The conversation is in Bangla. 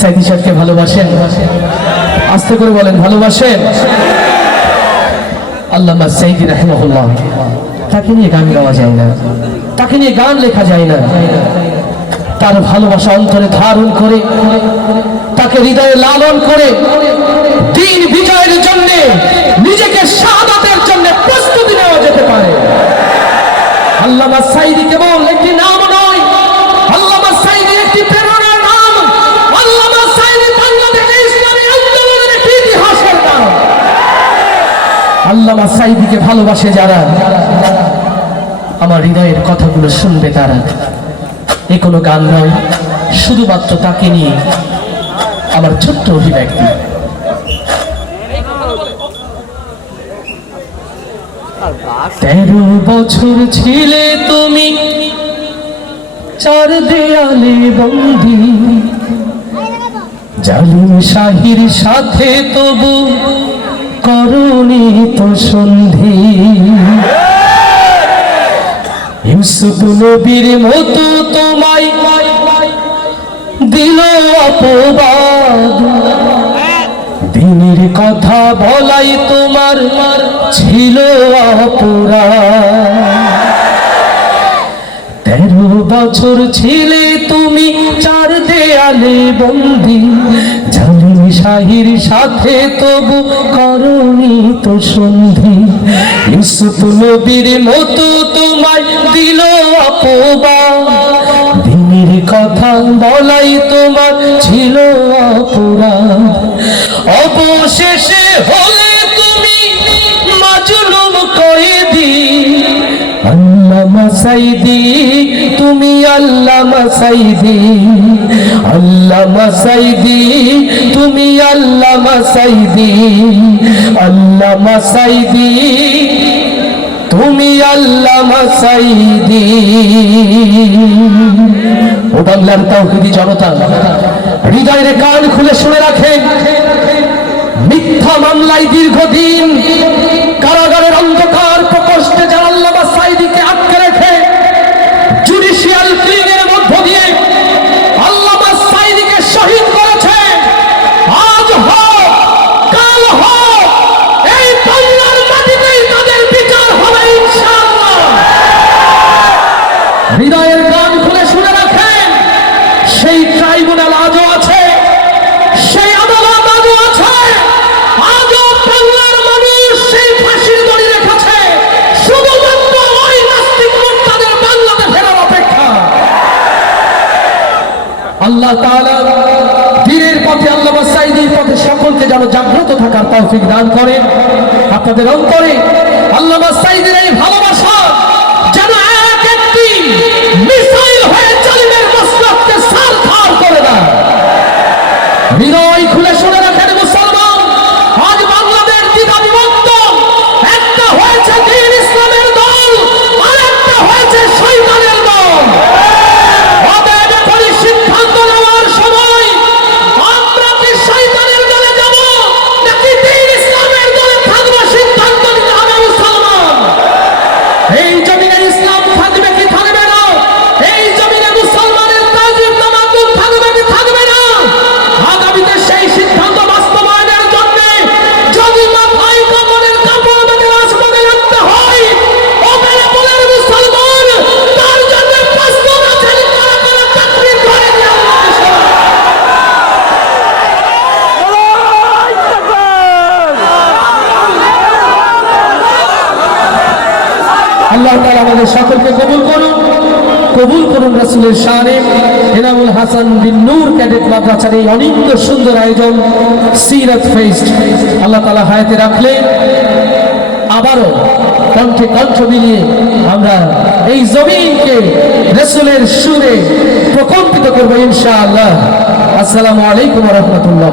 সাইদি সাহেবকে ভালোবাসেন? আস্তে করে বলেন, ভালোবাসেন? আল্লামা সাইদি রাহিমাহুল্লাহ, তাকে নিয়ে গান গাওয়া যায় না, তাকে নিয়ে গান লেখা যায় না। তার ভালোবাসা অন্তরে ধারণ করে, তাকে হৃদয়ে লালন করে দিন বিজয়ের জন্য, নিজেকে শাহাদাতের জন্য প্রস্তুতি নেওয়া যেতে পারে। আল্লামা সাইদি কেবল একটি নাম নয়, আল্লামা সাইদি একটি প্রেরণার নাম। আল্লামা সাইদি বাংলাদেশের ইসলামী আন্দোলনের একটি ইতিহাসের নাম। আল্লামা সাইদিকে ভালোবাসে যারা, আমার হৃদয়ের কথাগুলো শুনবে তারা। এ কোনো গান নয়, শুধুমাত্র তাকে নিয়ে আমার ছোট্ট অভিব্যক্তি। 13 বছর ছিলে তুমি চার দেয়ালে বন্দী, জালিম শাহির সাথে তবু করনি তো সন্ধি। ইউসুফ নবীর মতো তোমায় দিল অপবাদ, দিনের কথা বলাই তোমার ছিল অপরাধ। 13 বছর ছিলে তুমি চার দেয়ালে বন্দী, জালিম শাহির সাথে তবু করনি তো সন্ধি। ইউসুফ নবীর মতো তোমায় দিল অপবাদ, দিনের কথা বলাই তোমার ছিল অপরাধ। অবশেষে হলে তুমি মাজলুম কয়েদি। আল্লামা সাইদি তুমি, আল্লামা সাইদি, আল্লামা সাইদি তুমি, আল্লামা সাইদি, আল্লামা সাইদি তুমি, আল্লামা সাইদি। ও বাংলার তাওহীদি জনতা, হৃদয়ের কান খুলে শুনে রাখেন, মিথ্যা মামলায় দীর্ঘদিন কারাগারের অন্ধকার প্রকোষ্ঠে যারা আল্লামা সাইদিকে আটকে রেখে জুডিশিয়াল কিলিংয়ের মধ্য দিয়ে আল্লামা সাইদিকে শহীদ করেছে, আজ হোক কাল হোক এই বাংলার মাটিতেই তাদের বিচার হবে ইনশাআল্লাহ। হৃদয়ের কান খুলে শুনে রাখেন, সেই ট্রাইব্যুনাল আজও আছে, সেই আদালত আজও আছে। আজও বাংলার মানুষ সেই ফাঁসির দড়ি রেখেছে, শুধুমাত্র ওই নাস্তিক মুরতাদের বাংলাতে ফেরার অপেক্ষা। আল্লাহ তাআলা দ্বীনের পথে, আল্লামা সাইদির পথে সকলকে যেন জাগ্রত থাকার তৌফিক দান করেন। আপনাদের অন্তরে আল্লামা সাইদির এই ভালোবাসা যেন এক একটি মিসাইল হয়ে জালিমের মস্তককে ছারখার করে দেয়। হৃদয় খুলে শুনে রাখেন মুসলমান, আজ বাংলাদেশ দ্বিধা বিভক্ত। একটা হয়েছে দ্বীন ইসলামের দল, আর একটা হয়েছে শয়তানের দল। অতএব এখনই সিদ্ধান্ত নেওয়ার সময়, আমরা কি শয়তানের দলে যাব নাকি দ্বীন ইসলামের দলে থাকবো, সিদ্ধান্ত নিতে হবে মুসলমান। এই জমিনের ইসলাম থাকবে কি থাকবে না, এই জমিনে মুসলমানের তাজিম তামাদ্দুন থাকবে কি থাকবে না, আগামীতে সেই সিদ্ধান্ত বাস্তবায়নের জন্য যদি মাথায় কাপড়ের কাপড় বেঁধে রাজপথে রাখতে হয়, ওখানে বলেন মুসলমান, তার জন্য প্রস্তুত আছেন কারা কারা তাকবীর ধরে দিয়ে আল্লাহ তাআলা আমাদের সকলকে কবুল করুন, কবুল করুন রাসূলের শানে। এনামুল হাসান বিন নূর ক্যাডেট মাদ্রাসার এই অনিন্দ সুন্দর আয়োজন সিরাত ফেস্ট, আল্লাহ তাআলা হায়াতে রাখলে আবারও কণ্ঠে কণ্ঠ মিলিয়ে আমরা এই জমিনকে রাসূলের সুরে প্রকম্পিত করবো ইনশাআল্লাহ। আসসালামু আলাইকুম ওয়া রাহমাতুল্লাহ।